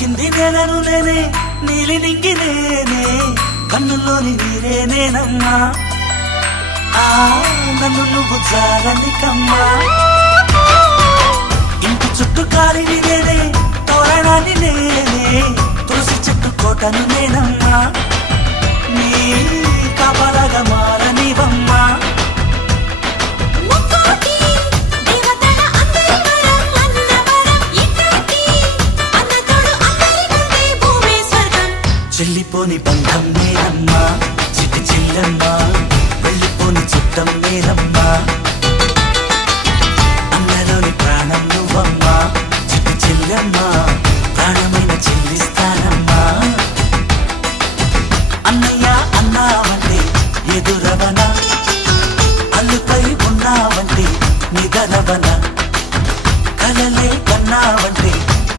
కింది నేలను నేనే నీలి నింగి నేనే కన్నుల్లోని నీరే నేనమ్మా నన్ను నువ్వు జాలని కమ్మా ఇంటి చుట్టూ కాలిని నేనే తోరణాన్ని నేనే తులసి చెట్టు కోటను నేనమ్మా నీ కాపలాగా మారనివమ్మా చెల్లిపోని బంధం నేనమ్మా చిట్టి చెల్లమ్మా వెళ్ళిపోని చుట్టం నేనమ్మా అన్నలోని ప్రాణం నువ్వమ్మా చిట్టి చెల్లమ్మా ప్రాణమైన చెల్లిస్తానమ్మా అన్నయ్య అన్నావంటే ఎదురవన